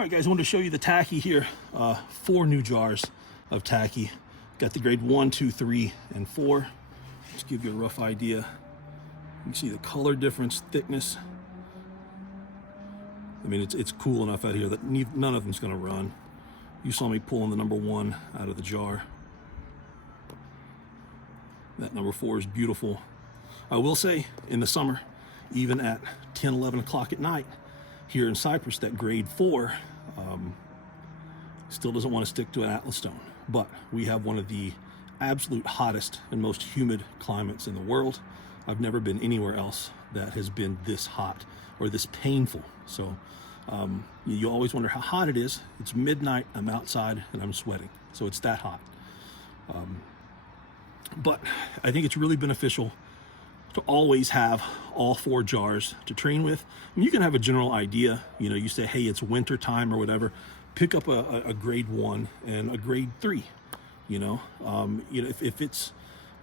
All right, guys, I wanted to show you the Tacky here. 4 new jars of Tacky. Got the grade 1, 2, 3, and 4. Just give you a rough idea. You can see the color difference, thickness. I mean, it's cool enough out here that none of them's gonna run. You saw me pulling the number 1 out of the jar. That number 4 is beautiful. I will say, in the summer, even at 10, 11 o'clock at night, here in Cyprus, that grade 4 still doesn't want to stick to an Atlas stone. But we have one of the absolute hottest and most humid climates in the world. I've never been anywhere else that has been this hot or this painful. So you always wonder how hot it is. It's midnight, I'm outside, and I'm sweating. So it's that hot. But I think it's really beneficial to always have all 4 jars to train with. And you can have a general idea, you say, hey, it's winter time or whatever, pick up a grade 1 and a grade 3, if it's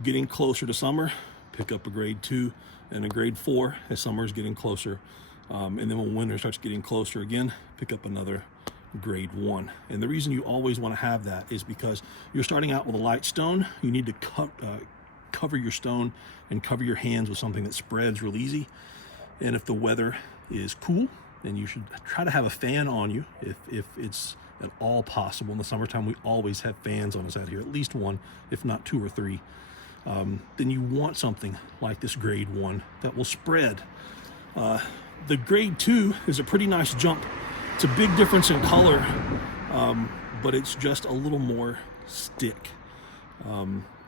getting closer to summer, pick up a grade 2 and a grade 4 as summer is getting closer. And then when winter starts getting closer again, pick up another grade 1. And the reason you always want to have that is because you're starting out with a light stone. You need to cover your stone and cover your hands with something that spreads real easy. And if the weather is cool, then you should try to have a fan on you if it's at all possible. In the summertime, we always have fans on us out here, at least 1, if not 2 or 3. Then you want something like this grade 1 that will spread. The grade 2 is a pretty nice jump. It's a big difference in color, but it's just a little more stick.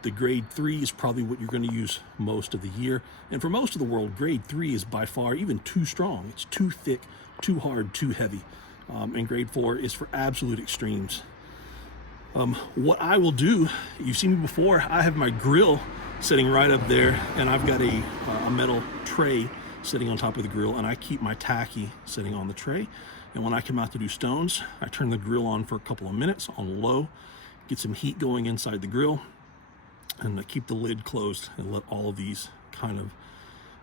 The grade 3 is probably what you're going to use most of the year. And for most of the world, grade 3 is by far even too strong. It's too thick, too hard, too heavy. And grade 4 is for absolute extremes. What I will do, you've seen me before, I have my grill sitting right up there, and I've got a metal tray sitting on top of the grill, and I keep my Tacky sitting on the tray. And when I come out to do stones, I turn the grill on for a couple of minutes on low, get some heat going inside the grill, and keep the lid closed and let all of these kind of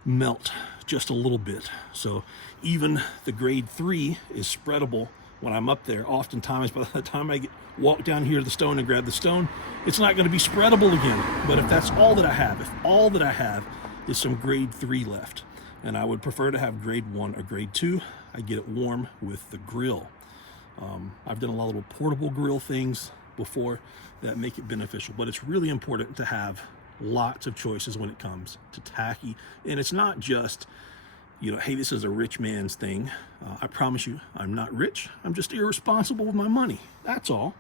melt just a little bit. So even the grade 3 is spreadable when I'm up there. Oftentimes, by the time I walk down here to the stone and grab the stone, it's not going to be spreadable again. But if that's all that I have, if all that I have is some grade 3 left, and I would prefer to have grade 1 or grade 2, I get it warm with the grill. I've done a lot of little portable grill things before that make it beneficial, but it's really important to have lots of choices when it comes to Tacky. And it's not just, hey, this is a rich man's thing. I promise you, I'm not rich. I'm just irresponsible with my money. That's all.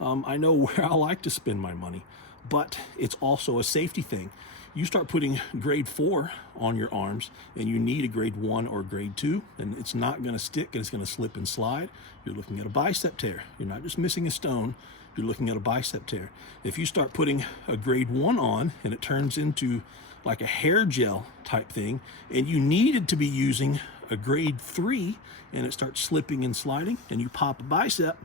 I know where I like to spend my money, but it's also a safety thing. You start putting grade 4 on your arms and you need a grade 1 or grade 2, and it's not going to stick and it's going to slip and slide. You're looking at a bicep tear. You're not just missing a stone, you're looking at a bicep tear. If you start putting a grade 1 on and it turns into like a hair gel type thing, and you needed to be using a grade 3 and it starts slipping and sliding and you pop a bicep,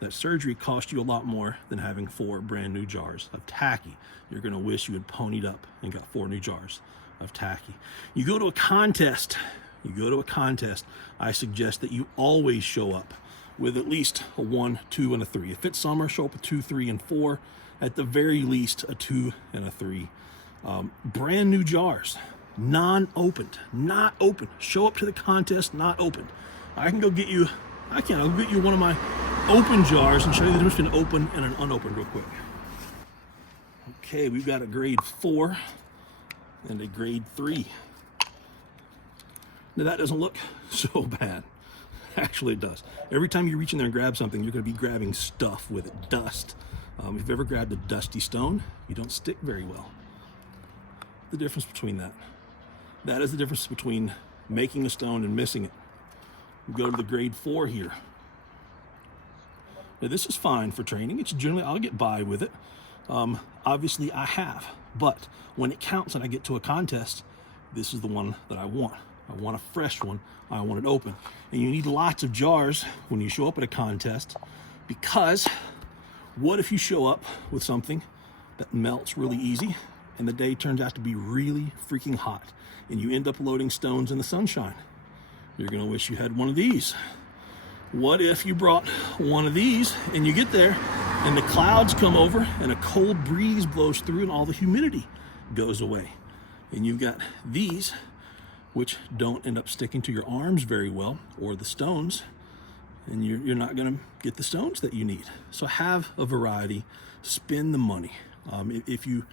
that surgery cost you a lot more than having 4 brand new jars of Tacky. You're going to wish you had ponied up and got 4 new jars of Tacky. You go to a contest, I suggest that you always show up with at least a 1, 2, and a 3. If it's summer, show up with 2, 3, and 4. At the very least, a 2 and a 3. Brand new jars, non-opened, not open. Show up to the contest, not opened. I'll get you one of my open jars and show you the difference between an open and an unopened real quick. Okay, we've got a grade 4 and a grade 3. Now that doesn't look so bad. Actually, it does. Every time you reach in there and grab something, you're going to be grabbing stuff with it, dust. If you've ever grabbed a dusty stone, you don't stick very well. The difference between that is the difference between making a stone and missing it. We go to the grade 4 here. Now this is fine for training. It's generally, I'll get by with it. Obviously I have, but when it counts and I get to a contest, this is the one that I want. I want a fresh one. I want it open. And you need lots of jars when you show up at a contest, because what if you show up with something that melts really easy and the day turns out to be really freaking hot and you end up loading stones in the sunshine? You're going to wish you had one of these. What if you brought one of these and you get there and the clouds come over and a cold breeze blows through and all the humidity goes away? And you've got these, which don't end up sticking to your arms very well, or the stones, and you're not going to get the stones that you need. So have a variety, spend the money. If you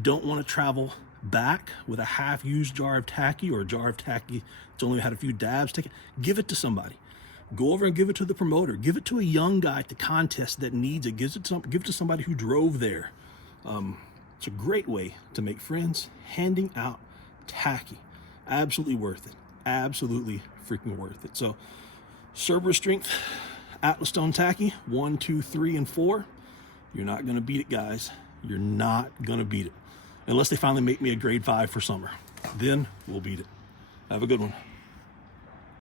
don't want to travel back with a half-used jar of Tacky, or a jar of Tacky that's only had a few dabs, give it to somebody. Go over and give it to the promoter. Give it to a young guy at the contest that needs it. Give it to somebody who drove there. It's a great way to make friends. Handing out Tacky, absolutely worth it. Absolutely freaking worth it. So Cerberus Strength Atlas Stone Tacky 1, 2, 3, and 4. You're not going to beat it, guys. You're not going to beat it unless they finally make me a grade 5 for summer. Then we'll beat it. Have a good one.